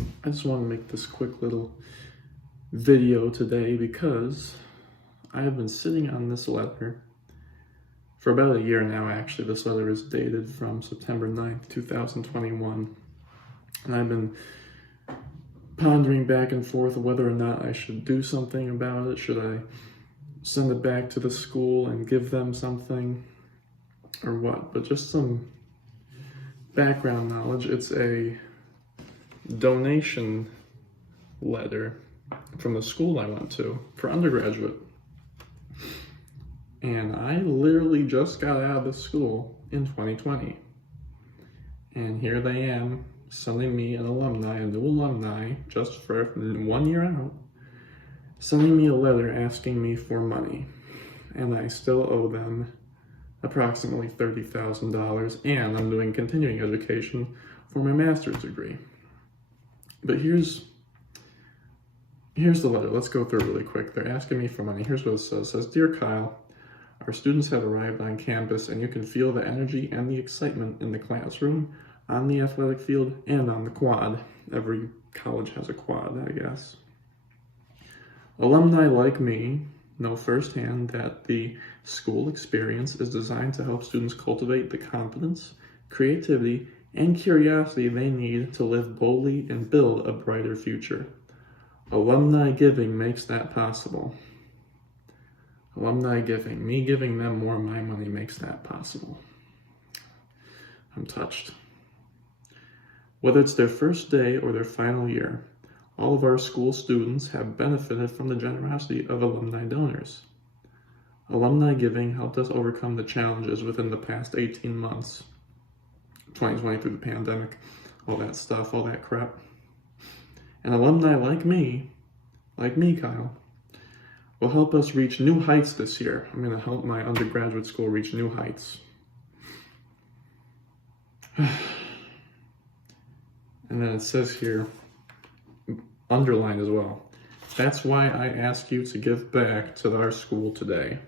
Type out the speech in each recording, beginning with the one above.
I just want to make this quick little video today because I have been sitting on this letter for about a year now. Actually, this letter is dated from September 9th, 2021, and I've been pondering back and forth whether or not I should do something about it. Should I send it back to the school and give them something or what? But just some background knowledge. It's a donation letter from the school I went to for undergraduate. And I literally just got out of this school in 2020. And here they am sending me a new alumni, just for 1 year out, sending me a letter asking me for money. And I still owe them approximately $30,000, and I'm doing continuing education for my master's degree. But here's the letter. Let's go through it really quick. They're asking me for money. Here's what it says. It says, "Dear Kyle, our students have arrived on campus, and you can feel the energy and the excitement in the classroom, on the athletic field, and on the quad." Every college has a quad, I guess. "Alumni like me know firsthand that the school experience is designed to help students cultivate the confidence, creativity, and curiosity they need to live boldly and build a brighter future. Alumni giving makes that possible." Alumni giving, me giving them more of my money makes that possible. I'm touched. "Whether it's their first day or their final year, all of our school students have benefited from the generosity of alumni donors. Alumni giving helped us overcome the challenges within the past 18 months. 2020 through the pandemic, all that stuff, all that crap. And alumni like me, Kyle, will help us reach new heights this year." I'm going to help my undergraduate school reach new heights. And then it says here, underlined as well, "That's why I ask you to give back to our school today."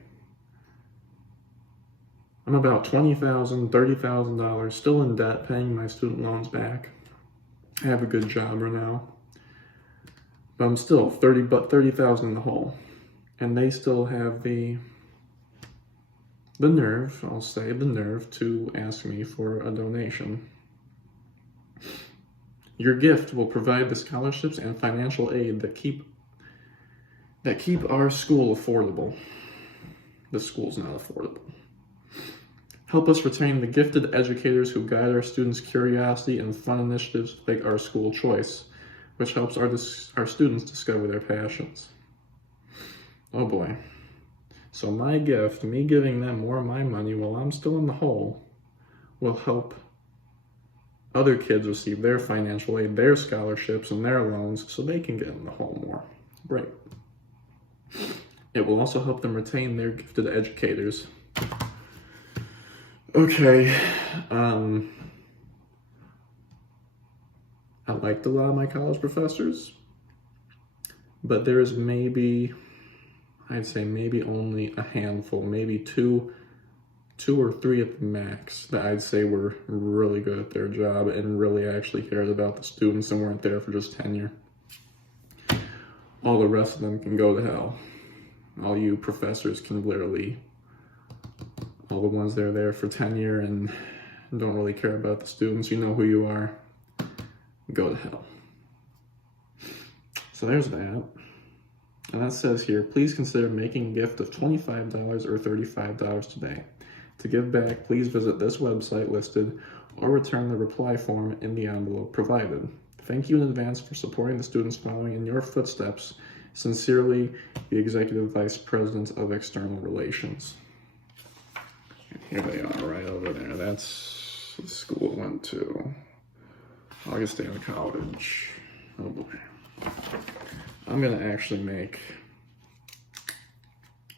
I'm about $20,000, $30,000 still in debt, paying my student loans back. I have a good job right now, but I'm still $30,000 in the hole. And they still have the nerve, to ask me for a donation. "Your gift will provide the scholarships and financial aid that keep our school affordable." The school's not affordable. "Help us retain the gifted educators who guide our students' curiosity and fun initiatives like our school choice, which helps our students discover their passions." Oh boy. So my gift, me giving them more of my money while I'm still in the hole, will help other kids receive their financial aid, their scholarships, and their loans so they can get in the hole more. Great. "It will also help them retain their gifted educators." Okay. I liked a lot of my college professors, but there is I'd say maybe only a handful, maybe two or three at the max, that I'd say were really good at their job and really actually cared about the students and weren't there for just tenure. All the rest of them can go to hell. All you professors can literally, all the ones that are there for tenure and don't really care about the students, you know who you are, go to hell. So there's that. And that says here, "Please consider making a gift of $25 or $35 today. To give back, please visit this website listed or return the reply form in the envelope provided. Thank you in advance for supporting the students following in your footsteps. Sincerely, the Executive Vice President of External Relations." And here they are right over there. That's the school I went to. Augustana College. Oh boy. I'm going to actually make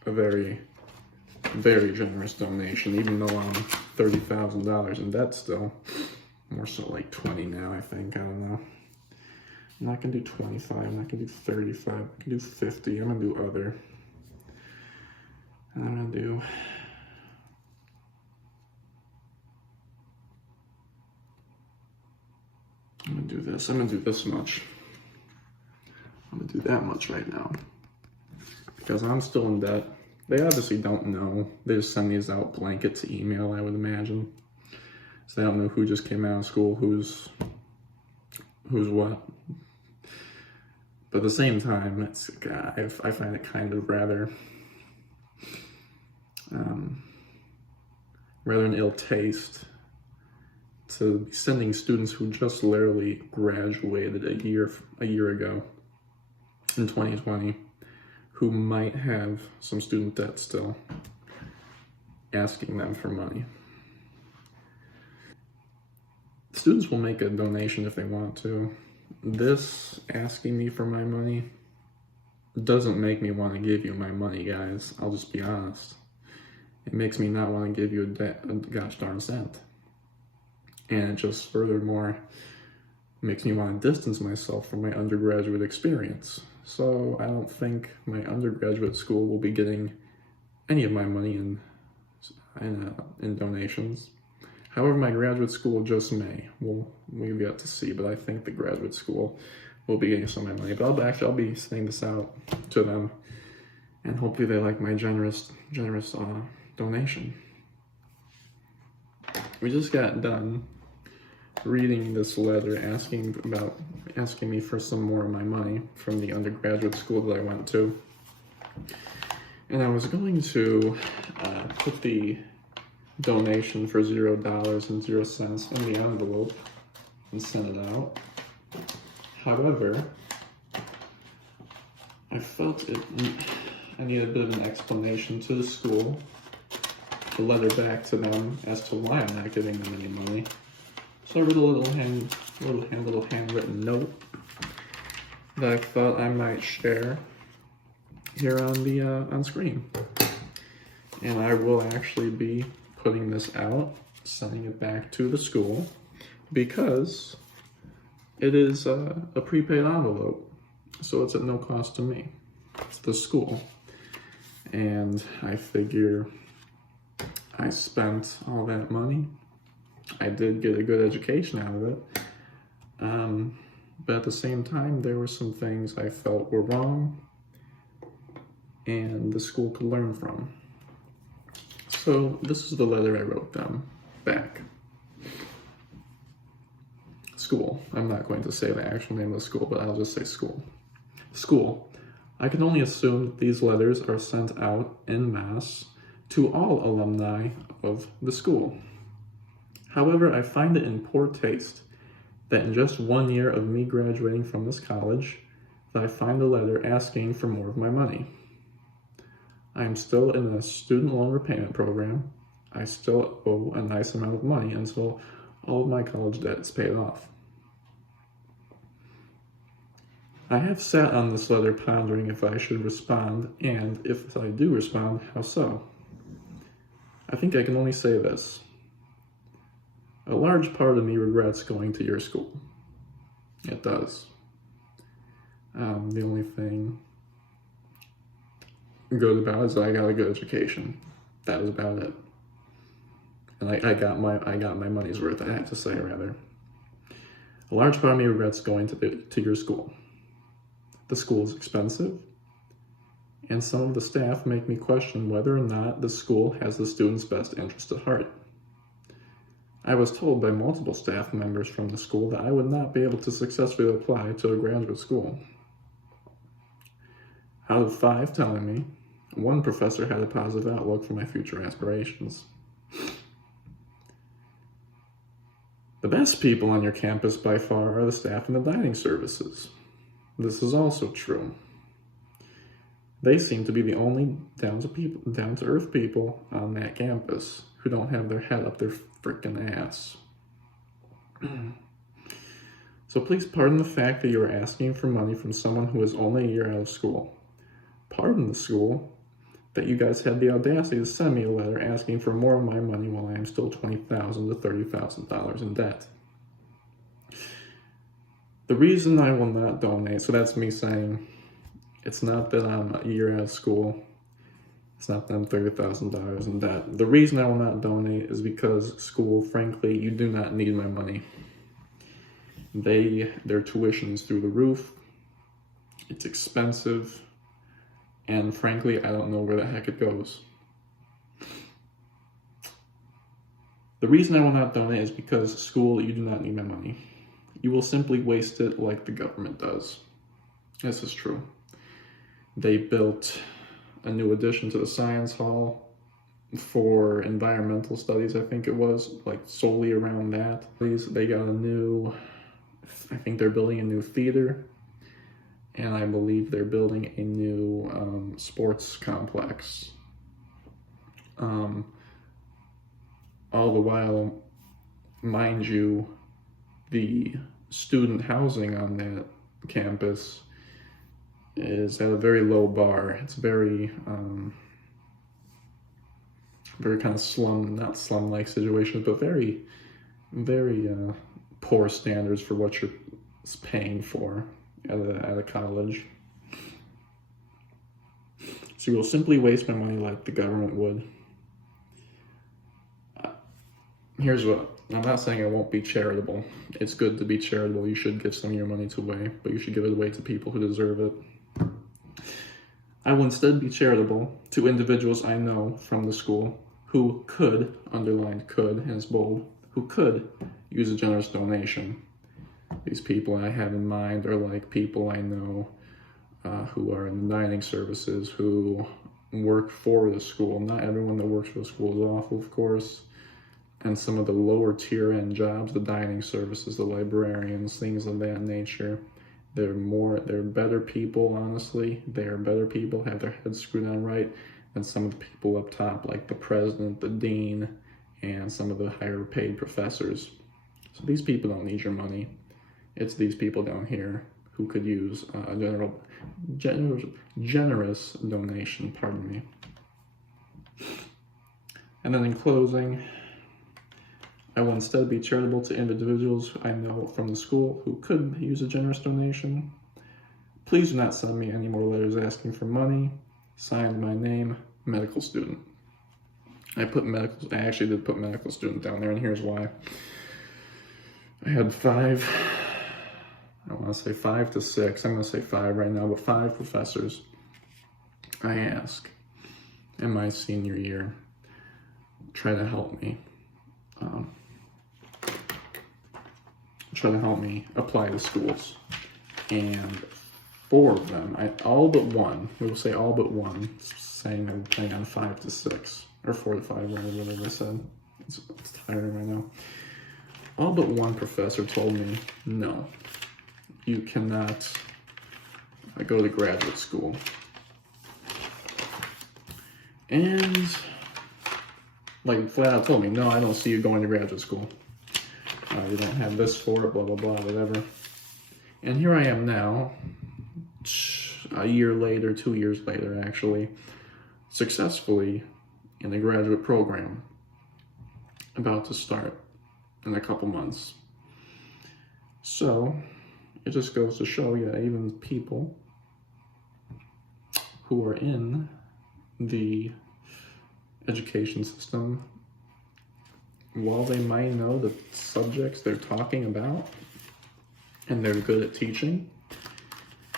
a very, very generous donation, even though I'm $30,000 in debt still. More so like 20 now, I think. I don't know. I'm not going to do 25. I'm not going to do 35. I can do 50. I'm going to do other. And I'm going to do I'm gonna do this. I'm gonna do this much. I'm gonna do that much right now because I'm still in debt. They obviously don't know. They just send these out blanket to email, I would imagine. So they don't know who just came out of school, who's what. But at the same time, it's I find it kind of rather an ill taste to be sending students who just literally graduated a year ago in 2020, who might have some student debt still, asking them for money. Students will make a donation if they want to. This asking me for my money doesn't make me want to give you my money, guys. I'll just be honest. It makes me not want to give you a gosh darn cent. And it just furthermore makes me want to distance myself from my undergraduate experience. So I don't think my undergraduate school will be getting any of my money in donations. However, my graduate school just may. We've yet to see, but I think the graduate school will be getting some of my money. But I'll be sending this out to them, and hopefully they like my generous donation. We just got done reading this letter asking me for some more of my money from the undergraduate school that I went to. And I was going to put the donation for $0.00 in the envelope and send it out. However, I felt I needed a bit of an explanation to the school, a letter back to them as to why I'm not giving them any money. So I wrote a little handwritten note that I thought I might share here on screen. And I will actually be putting this out, sending it back to the school, because it is a prepaid envelope, so it's at no cost to me. It's the school. And I figure I spent all that money. I did get a good education out of it. But at the same time, there were some things I felt were wrong and the school could learn from. So this is the letter I wrote them back. School. I'm not going to say the actual name of the school, but I'll just say school. School. I can only assume that these letters are sent out en masse to all alumni of the school. However, I find it in poor taste that in just 1 year of me graduating from this college, that I find a letter asking for more of my money. I am still in a student loan repayment program. I still owe a nice amount of money until all of my college debt is paid off. I have sat on this letter pondering if I should respond, and if I do respond, how so? I think I can only say this. A large part of me regrets going to your school. It does. The only thing good about it is that I got a good education. That was about it. And I got my money's worth, I have to say, rather. A large part of me regrets going to your school. The school is expensive, and some of the staff make me question whether or not the school has the students' best interest at heart. I was told by multiple staff members from the school that I would not be able to successfully apply to a graduate school. Out of 5 telling me, 1 professor had a positive outlook for my future aspirations. The best people on your campus by far are the staff and the dining services. This is also true. They seem to be the only down-to-earth people on that campus who don't have their head up their frickin' ass. So please pardon the fact that you are asking for money from someone who is only a year out of school. Pardon the school that you guys had the audacity to send me a letter asking for more of my money while I am still $20,000 to $30,000 in debt. The reason I will not donate, so that's me saying, it's not that I'm a year out of school. It's not that I'm $30,000 in debt. The reason I will not donate is because school, frankly, you do not need my money. Their tuition is through the roof. It's expensive. And frankly, I don't know where the heck it goes. The reason I will not donate is because school, you do not need my money. You will simply waste it like the government does. This is true. They built a new addition to the science hall for environmental studies, I think it was, like solely around that. They got I think they're building a new theater, and I believe they're building a new sports complex. All the while, mind you, the student housing on that campus is at a very low bar. It's very kind of not slum-like situations, but very, very poor standards for what you're paying for at a college. So you will simply waste my money like the government would. Here's what, I'm not saying I won't be charitable. It's good to be charitable. You should give some of your money away, but you should give it away to people who deserve it. I will instead be charitable to individuals I know from the school who could, underlined could, and it's bold, who could use a generous donation. These people I have in mind are like people I know who are in the dining services, who work for the school. Not everyone that works for the school is awful, of course. And some of the lower tier end jobs, the dining services, the librarians, things of that nature, they're better people, honestly. They're better people, have their heads screwed on right, than some of the people up top, like the president, the dean, and some of the higher paid professors. So these people don't need your money. It's these people down here who could use a generous donation, pardon me. And then in closing, I will instead be charitable to individuals I know from the school who could use a generous donation. Please do not send me any more letters asking for money. Signed, my name, medical student. I actually did put medical student down there, and here's why. I had I want to say 5 to 6, I'm going to say 5 right now, but 5 professors I asked in my senior year try to help me apply to schools. And 4 of them, all but one, we will say all but one, saying I'm playing on 5 to 6, or 4 to 5, whatever I said. It's tiring right now. All but one professor told me, no, you cannot go to graduate school. And like flat out told me, no, I don't see you going to graduate school. You don't have this for it, blah, blah, blah, whatever. And here I am now, a year later, 2 years later, actually, successfully in the graduate program, about to start in a couple months. So it just goes to show you, even people who are in the education system, while they might know the subjects they're talking about and they're good at teaching,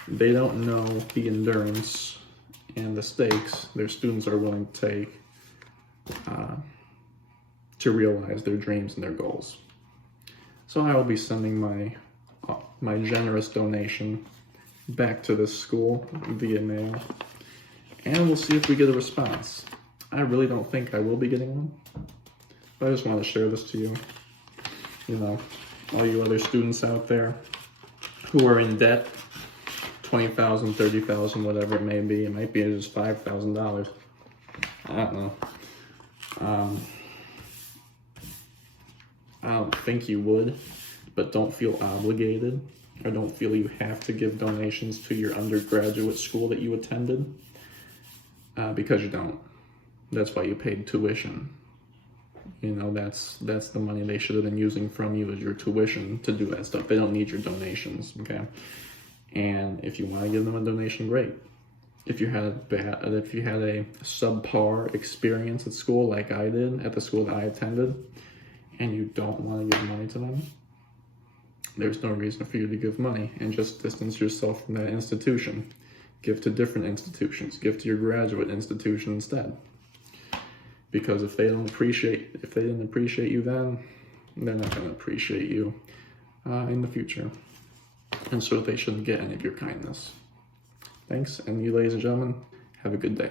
they don't know the endurance and the stakes their students are willing to take to realize their dreams and their goals. So I will be sending my generous donation back to this school via mail, and we'll see if we get a response. I really don't think I will be getting one, but I just want to share this to you. You know, all you other students out there who are in debt, $20,000, $30,000, whatever it may be. It might be just $5,000. I don't know. I don't think you would, but don't feel obligated, or don't feel you have to give donations to your undergraduate school that you attended, because you don't. That's why you paid tuition. You know, that's the money they should have been using from you as your tuition to do that stuff. They don't need your donations, okay? And if you want to give them a donation, great. If you had a subpar experience at school like I did at the school that I attended, and you don't want to give money to them, there's no reason for you to give money, and just distance yourself from that institution. Give to different institutions. Give to your graduate institution instead. Because if they didn't appreciate you then, they're not going to appreciate you in the future. And so they shouldn't get any of your kindness. Thanks, and you ladies and gentlemen, have a good day.